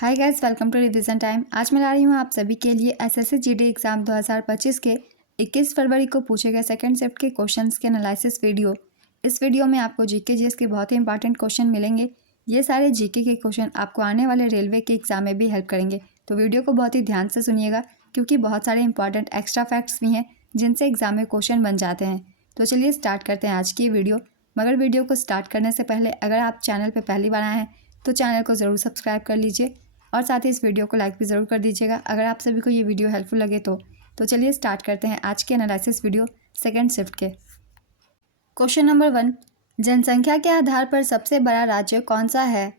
Hi guys, welcome to revision time. आज मैं ला रही हूँ आप सभी के लिए एसएससी जीडी एग्जाम 2025 के 21 फरवरी को पूछे गए सेकंड शिफ्ट के क्वेश्चंस के एनालिसिस वीडियो। इस वीडियो में आपको जीके जीएस के बहुत ही इंपॉर्टेंट क्वेश्चन मिलेंगे। ये सारे जीके के क्वेश्चन आपको आने वाले रेलवे के एग्जाम में भी हेल्प करेंगे, तो वीडियो को बहुत ही ध्यान से सुनिएगा क्योंकि बहुत सारे इंपॉर्टेंट एक्स्ट्रा फैक्ट्स भी हैं जिनसे एग्जाम में क्वेश्चन बन जाते हैं। तो चलिए स्टार्ट करते हैं आज की वीडियो। मगर वीडियो को स्टार्ट करने से पहले अगर आप चैनल पर पहली बार आए हैं तो चैनल को ज़रूर सब्सक्राइब कर लीजिए और साथ ही इस वीडियो को लाइक भी ज़रूर कर दीजिएगा अगर आप सभी को ये वीडियो हेल्पफुल लगे तो चलिए स्टार्ट करते हैं आज के एनालिसिस वीडियो सेकंड शिफ्ट के। क्वेश्चन नंबर 1, जनसंख्या के आधार पर सबसे बड़ा राज्य कौन सा है?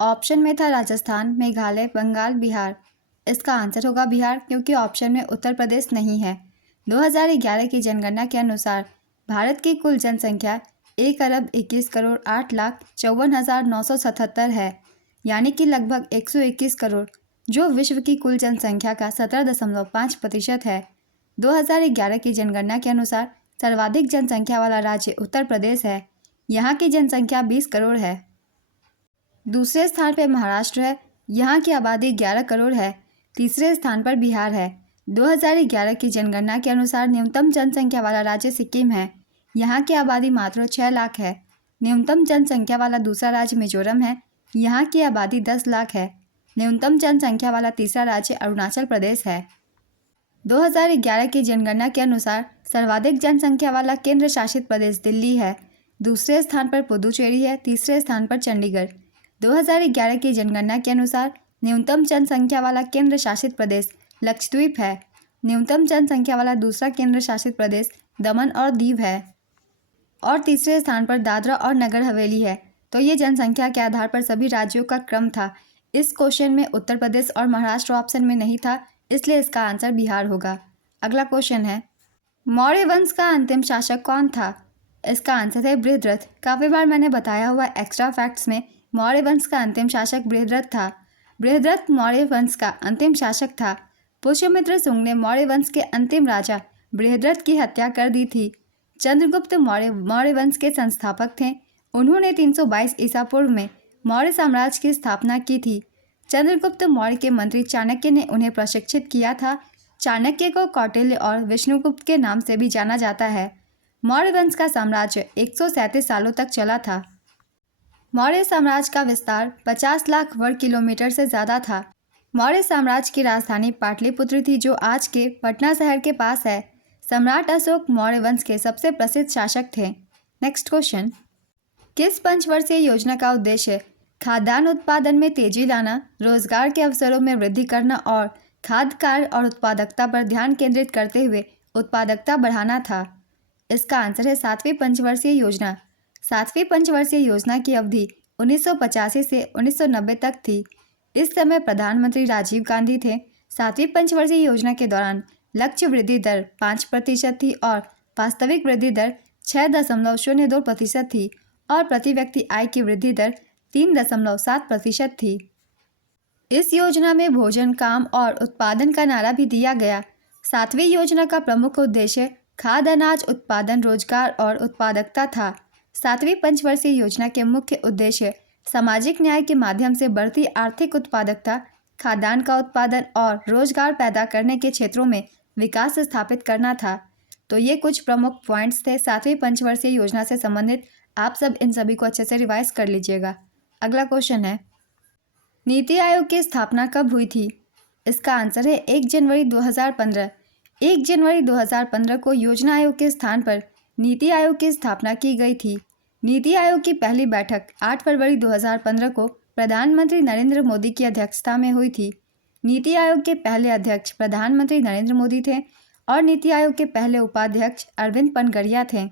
ऑप्शन में था राजस्थान, मेघालय, बंगाल, बिहार। इसका आंसर होगा बिहार क्योंकि ऑप्शन में उत्तर प्रदेश नहीं है। 2011 की जनगणना के अनुसार भारत की कुल जनसंख्या 1,21,08,54,977 है, यानी कि लगभग 121 करोड़, जो विश्व की कुल जनसंख्या का 17.5% है। 2011 की जनगणना के अनुसार सर्वाधिक जनसंख्या वाला राज्य उत्तर प्रदेश है। यहाँ की जनसंख्या 20 करोड़ है। दूसरे स्थान पर महाराष्ट्र है, यहाँ की आबादी 11 करोड़ है। तीसरे स्थान पर बिहार है। 2011 की जनगणना के अनुसार न्यूनतम जनसंख्या वाला राज्य सिक्किम है, यहाँ की आबादी मात्र 6 लाख है। न्यूनतम जनसंख्या वाला दूसरा राज्य मिजोरम है, यहाँ की आबादी 10 लाख है। न्यूनतम जनसंख्या वाला तीसरा राज्य अरुणाचल प्रदेश है। 2011 की जनगणना के अनुसार सर्वाधिक जनसंख्या वाला केंद्र शासित प्रदेश दिल्ली है। दूसरे स्थान पर पुदुचेरी है, तीसरे स्थान पर चंडीगढ़। 2011 की जनगणना के अनुसार न्यूनतम जनसंख्या वाला केंद्र शासित प्रदेश लक्षद्वीप है। न्यूनतम जनसंख्या वाला दूसरा केंद्र शासित प्रदेश दमन और दीव है और तीसरे स्थान पर दादरा और नगर हवेली है। तो ये जनसंख्या के आधार पर सभी राज्यों का क्रम था। इस क्वेश्चन में उत्तर प्रदेश और महाराष्ट्र ऑप्शन में नहीं था, इसलिए इसका आंसर बिहार होगा। अगला क्वेश्चन है, मौर्य वंश का अंतिम शासक कौन था? इसका आंसर है बृहद्रथ। काफ़ी बार मैंने बताया हुआ एक्स्ट्रा फैक्ट्स में मौर्य वंश का अंतिम शासक बृहद्रथ था। बृहद्रथ मौर्य वंश का अंतिम शासक था। पुष्यमित्र शुंग ने मौर्य वंश के अंतिम राजा बृहद्रथ की हत्या कर दी थी। चंद्रगुप्त मौर्य वंश के संस्थापक थे। उन्होंने 322 ईसा पूर्व में मौर्य साम्राज्य की स्थापना की थी। चंद्रगुप्त मौर्य के मंत्री चाणक्य ने उन्हें प्रशिक्षित किया था। चाणक्य को कौटिल्य और विष्णुगुप्त के नाम से भी जाना जाता है। मौर्य वंश का साम्राज्य 137 सालों तक चला था। मौर्य साम्राज्य का विस्तार 50 लाख वर्ग किलोमीटर से ज़्यादा था। मौर्य साम्राज्य की राजधानी पाटलिपुत्र थी, जो आज के पटना शहर के पास है। सम्राट अशोक मौर्य वंश के सबसे प्रसिद्ध शासक थे। नेक्स्ट क्वेश्चन, किस पंचवर्षीय योजना का उद्देश्य खाद्यान्न उत्पादन में तेजी लाना, रोजगार के अवसरों में वृद्धि करना और खाद्य कार्य और उत्पादकता पर ध्यान केंद्रित करते हुए उत्पादकता बढ़ाना था? इसका आंसर है 7वीं पंचवर्षीय योजना। 7वीं पंचवर्षीय योजना की अवधि 1985 से 1990 तक थी। इस समय प्रधानमंत्री राजीव गांधी थे। 7वीं पंचवर्षीय योजना के दौरान लक्ष्य वृद्धि दर 5% थी और वास्तविक वृद्धि दर 6.02% थी और प्रति व्यक्ति आय की वृद्धि दर 3.7% थी। इस योजना में भोजन, काम और उत्पादन का नारा भी दिया गया। 7वीं योजना का प्रमुख उद्देश्य खाद्य अनाज उत्पादन, रोजगार और उत्पादकता था। 7वीं पंचवर्षीय योजना के मुख्य उद्देश्य सामाजिक न्याय के माध्यम से बढ़ती आर्थिक उत्पादकता, खाद्यान्न का उत्पादन और रोजगार पैदा करने के क्षेत्रों में विकास स्थापित करना था। तो ये कुछ प्रमुख पॉइंट्स थे 7वीं पंचवर्षीय योजना से संबंधित। आप सब इन सभी को अच्छे से रिवाइज कर लीजिएगा। अगला क्वेश्चन है, नीति आयोग की स्थापना कब हुई थी? इसका आंसर है 1 जनवरी 2015। 1 जनवरी 2015 को योजना आयोग के स्थान पर नीति आयोग की स्थापना की गई थी। नीति आयोग की पहली बैठक 8 फरवरी 2015 को प्रधानमंत्री नरेंद्र मोदी की अध्यक्षता में हुई थी। नीति आयोग के पहले अध्यक्ष प्रधानमंत्री नरेंद्र मोदी थे और नीति आयोग के पहले उपाध्यक्ष अरविंद पनगड़िया थे।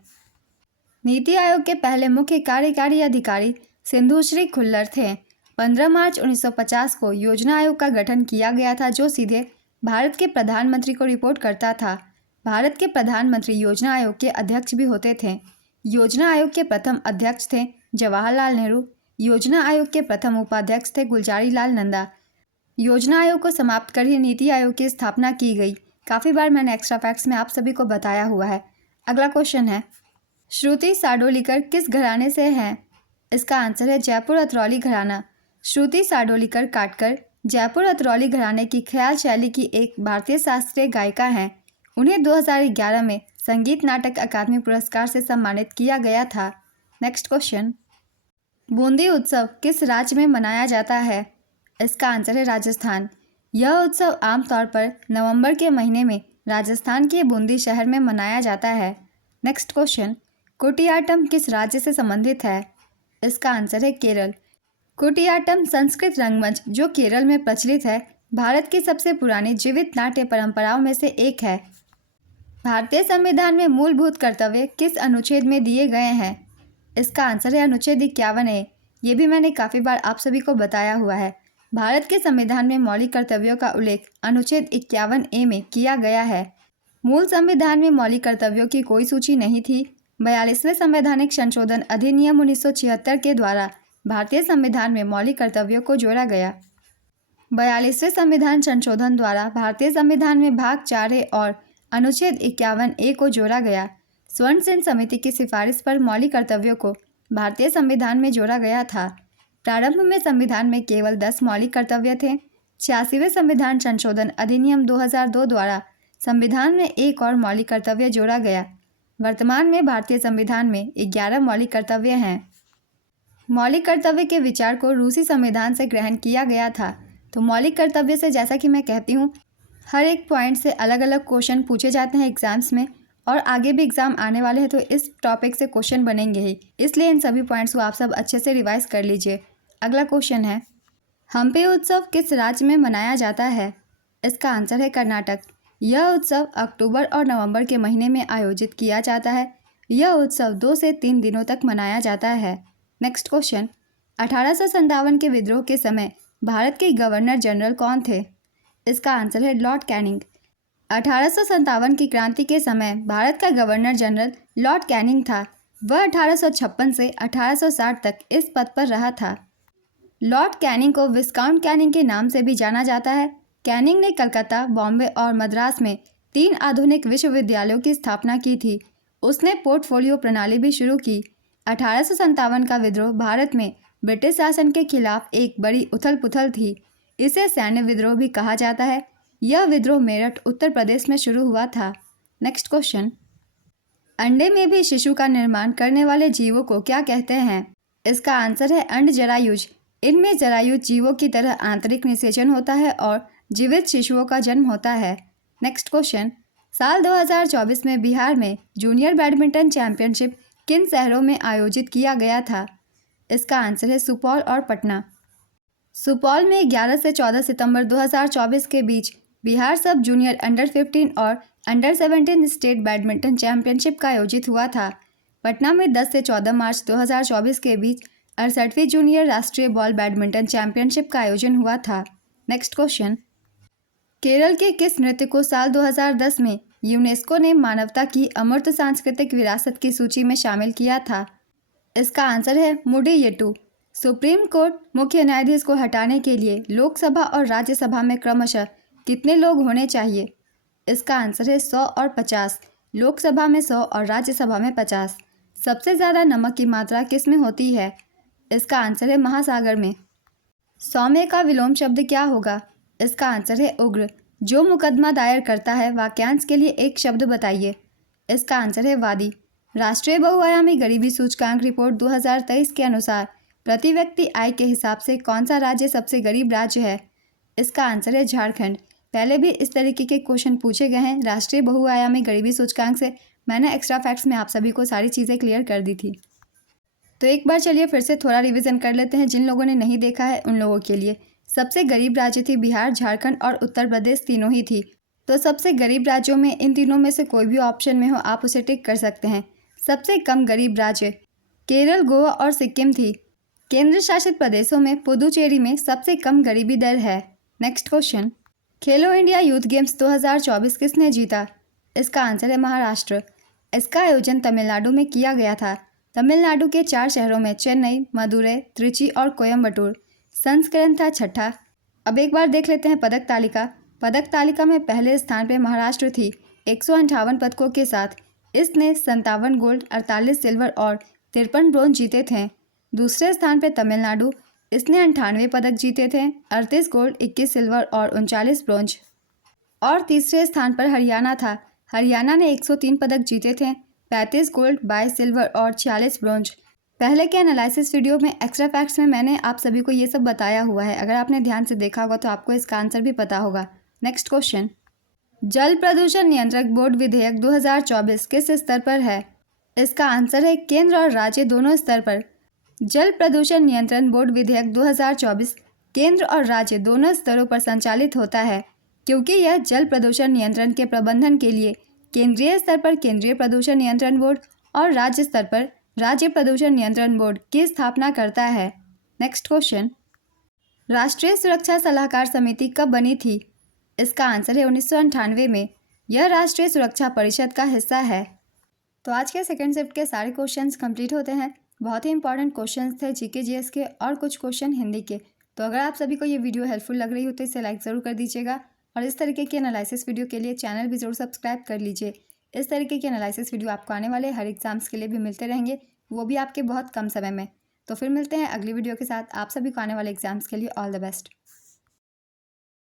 नीति आयोग के पहले मुख्य कार्यकारी अधिकारी सिंधुश्री खुल्लर थे। 15 मार्च 1950 को योजना आयोग का गठन किया गया था, जो सीधे भारत के प्रधानमंत्री को रिपोर्ट करता था। भारत के प्रधानमंत्री योजना आयोग के अध्यक्ष भी होते थे। योजना आयोग के प्रथम अध्यक्ष थे जवाहरलाल नेहरू। योजना आयोग के प्रथम उपाध्यक्ष थे गुलजारी लाल नंदा। योजना आयोग को समाप्त कर ही नीति आयोग की स्थापना की गई। काफ़ी बार मैंने एक्स्ट्रा फैक्ट्स में आप सभी को बताया हुआ है। अगला क्वेश्चन है, श्रुति साडोलीकर किस घराने से हैं? इसका आंसर है जयपुर अतरौली घराना। श्रुति साडोलीकर काटकर जयपुर अतरौली घराने की ख्याल शैली की एक भारतीय शास्त्रीय गायिका हैं। उन्हें 2011 में संगीत नाटक अकादमी पुरस्कार से सम्मानित किया गया था। नेक्स्ट क्वेश्चन, बूंदी उत्सव किस राज्य में मनाया जाता है? इसका आंसर है राजस्थान। यह उत्सव आमतौर पर नवंबर के महीने में राजस्थान के बूंदी शहर में मनाया जाता है। नेक्स्ट क्वेश्चन, कुटियाट्टम किस राज्य से संबंधित है? इसका आंसर है केरल। कुटियाट्टम संस्कृत रंगमंच जो केरल में प्रचलित है, भारत की सबसे पुरानी जीवित नाट्य परंपराओं में से एक है। भारतीय संविधान में मूलभूत कर्तव्य किस अनुच्छेद में दिए गए हैं? इसका आंसर है अनुच्छेद 51A। ये भी मैंने काफ़ी बार आप सभी को बताया हुआ है। भारत के संविधान में मौलिक कर्तव्यों का उल्लेख अनुच्छेद 51A में किया गया है। मूल संविधान में मौलिक कर्तव्यों की कोई सूची नहीं थी। 42वें संवैधानिक संशोधन अधिनियम 1976 के द्वारा भारतीय संविधान में मौलिक कर्तव्यों को जोड़ा गया। 42वें संविधान संशोधन द्वारा भारतीय संविधान में भाग 4A और अनुच्छेद 51A को जोड़ा गया। स्वर्ण सेन समिति की सिफारिश पर मौलिक कर्तव्यों को भारतीय संविधान में जोड़ा गया था। प्रारंभ में संविधान में केवल 10 मौलिक कर्तव्य थे। 86वें संविधान संशोधन अधिनियम 2002 द्वारा संविधान में एक और मौलिक कर्तव्य जोड़ा गया। वर्तमान में भारतीय संविधान में 11 मौलिक कर्तव्य हैं। मौलिक कर्तव्य के विचार को रूसी संविधान से ग्रहण किया गया था। तो मौलिक कर्तव्य से, जैसा कि मैं कहती हूँ, हर एक पॉइंट से अलग अलग क्वेश्चन पूछे जाते हैं एग्जाम्स में, और आगे भी एग्ज़ाम आने वाले हैं तो इस टॉपिक से क्वेश्चन बनेंगे ही। इसलिए इन सभी पॉइंट्स को आप सब अच्छे से रिवाइज कर लीजिए। अगला क्वेश्चन है, हम्पी उत्सव किस राज्य में मनाया जाता है? इसका आंसर है कर्नाटक। यह उत्सव अक्टूबर और नवंबर के महीने में आयोजित किया जाता है। यह उत्सव 2 से 3 दिनों तक मनाया जाता है। नेक्स्ट क्वेश्चन, 1857 के विद्रोह के समय भारत के गवर्नर जनरल कौन थे? इसका आंसर है लॉर्ड कैनिंग। 1857 की क्रांति के समय भारत का गवर्नर जनरल लॉर्ड कैनिंग था। वह 1856 से 1860 तक इस पद पर रहा था। लॉर्ड कैनिंग को विस्काउंट कैनिंग के नाम से भी जाना जाता है। कैनिंग ने कलकत्ता, बॉम्बे और मद्रास में 3 आधुनिक विश्वविद्यालयों की स्थापना की थी। उसने पोर्टफोलियो प्रणाली भी शुरू की। 1857 का विद्रोह भारत में ब्रिटिश शासन के खिलाफ एक बड़ी उथल पुथल थी। इसे सैन्य विद्रोह भी कहा जाता है। यह विद्रोह मेरठ, उत्तर प्रदेश में शुरू हुआ था। नेक्स्ट क्वेश्चन, अंडे में भी शिशु का निर्माण करने वाले जीवों को क्या कहते हैं? इसका आंसर है अंड जरायुज। इनमें जरायुज जीवों की तरह आंतरिक निषेचन होता है और जीवित शिशुओं का जन्म होता है। नेक्स्ट क्वेश्चन, साल 2024 में बिहार में जूनियर बैडमिंटन चैंपियनशिप किन शहरों में आयोजित किया गया था? इसका आंसर है सुपौल और पटना। सुपौल में 11 से 14 सितंबर 2024 के बीच बिहार सब जूनियर अंडर 15 और अंडर 17 स्टेट बैडमिंटन चैंपियनशिप का आयोजित हुआ था। पटना में 10 से 14 मार्च 2024 के बीच 68वीं जूनियर राष्ट्रीय बॉल बैडमिंटन चैंपियनशिप का आयोजन हुआ था। नेक्स्ट क्वेश्चन, केरल के किस नृत्य को साल 2010 में यूनेस्को ने मानवता की अमूर्त सांस्कृतिक विरासत की सूची में शामिल किया था? इसका आंसर है मुडियट्टू। सुप्रीम कोर्ट मुख्य न्यायाधीश को हटाने के लिए लोकसभा और राज्यसभा में क्रमशः कितने लोग होने चाहिए? इसका आंसर है 100 और 50। लोकसभा में 100 और राज्यसभा में 50। सबसे ज़्यादा नमक की मात्रा किस में होती है? इसका आंसर है महासागर में। सौम्य का विलोम शब्द क्या होगा? इसका आंसर है उग्र। जो मुकदमा दायर करता है वाक्यांश के लिए एक शब्द बताइए। इसका आंसर है वादी। राष्ट्रीय बहुआयामी गरीबी सूचकांक रिपोर्ट 2023 के अनुसार प्रति व्यक्ति आय के हिसाब से कौन सा राज्य सबसे गरीब राज्य है? इसका आंसर है झारखंड। पहले भी इस तरीके के क्वेश्चन पूछे गए हैं राष्ट्रीय बहुआयामी गरीबी सूचकांक से। मैंने एक्स्ट्रा फैक्ट्स में आप सभी को सारी चीज़ें क्लियर कर दी थी। तो एक बार चलिए फिर से थोड़ा रिवीजन कर लेते हैं। जिन लोगों ने नहीं देखा है उन लोगों के लिए, सबसे गरीब राज्य थी बिहार, झारखंड और उत्तर प्रदेश, तीनों ही थी। तो सबसे गरीब राज्यों में इन तीनों में से कोई भी ऑप्शन में हो आप उसे टिक कर सकते हैं। सबसे कम गरीब राज्य केरल, गोवा और सिक्किम थी। केंद्र शासित प्रदेशों में पुदुचेरी में सबसे कम गरीबी दर है। नेक्स्ट क्वेश्चन, खेलो इंडिया यूथ गेम्स 2024 किसने जीता? इसका आंसर है महाराष्ट्र। इसका आयोजन तमिलनाडु में किया गया था। तमिलनाडु के 4 शहरों में चेन्नई, मदुरै, त्रिची और कोयम्बटूर। संस्करण था 6ठा। अब एक बार देख लेते हैं पदक तालिका। पदक तालिका में पहले स्थान पर महाराष्ट्र थी 158 पदकों के साथ। इसने 57 गोल्ड, 48 सिल्वर और 53 ब्रोंज जीते थे। दूसरे स्थान पर तमिलनाडु। इसने 98 पदक जीते थे, 38 गोल्ड, 21 सिल्वर और 39 ब्रोंज। और तीसरे स्थान पर हरियाणा था। हरियाणा ने 103 पदक जीते थे, 35 गोल्ड, 22 सिल्वर और 46 ब्रोंज। पहले के एनालिसिस वीडियो में एक्स्ट्रा फैक्ट्स में मैंने आप सभी को ये सब बताया हुआ है। अगर आपने ध्यान से देखा होगा तो आपको इसका आंसर भी पता होगा। नेक्स्ट क्वेश्चन, जल प्रदूषण नियंत्रक बोर्ड विधेयक 2024 किस स्तर पर है? इसका आंसर है केंद्र और राज्य दोनों स्तर पर। जल प्रदूषण नियंत्रण बोर्ड विधेयक 2024 केंद्र और राज्य दोनों स्तरों पर संचालित होता है, क्योंकि यह जल प्रदूषण नियंत्रण के प्रबंधन के लिए केंद्रीय स्तर पर केंद्रीय प्रदूषण नियंत्रण बोर्ड और राज्य स्तर पर राज्य प्रदूषण नियंत्रण बोर्ड की स्थापना करता है। नेक्स्ट क्वेश्चन, राष्ट्रीय सुरक्षा सलाहकार समिति कब बनी थी? इसका आंसर है 1998 में। यह राष्ट्रीय सुरक्षा परिषद का हिस्सा है। तो आज के सेकंड शिफ्ट के सारे क्वेश्चंस कंप्लीट होते हैं। बहुत ही इंपॉर्टेंट क्वेश्चंस थे जीके जीएस के और कुछ क्वेश्चन हिंदी के। तो अगर आप सभी को ये वीडियो हेल्पफुल लग रही हो तो इसे लाइक ज़रूर कर दीजिएगा और इस तरीके के एनालिसिस वीडियो के लिए चैनल भी ज़रूर सब्सक्राइब कर लीजिए। इस तरीके के एनालिसिस वीडियो आपको आने वाले हर एग्जाम्स के लिए भी मिलते रहेंगे, वो भी आपके बहुत कम समय में। तो फिर मिलते हैं अगली वीडियो के साथ। आप सभी को आने वाले एग्जाम्स के लिए ऑल द बेस्ट।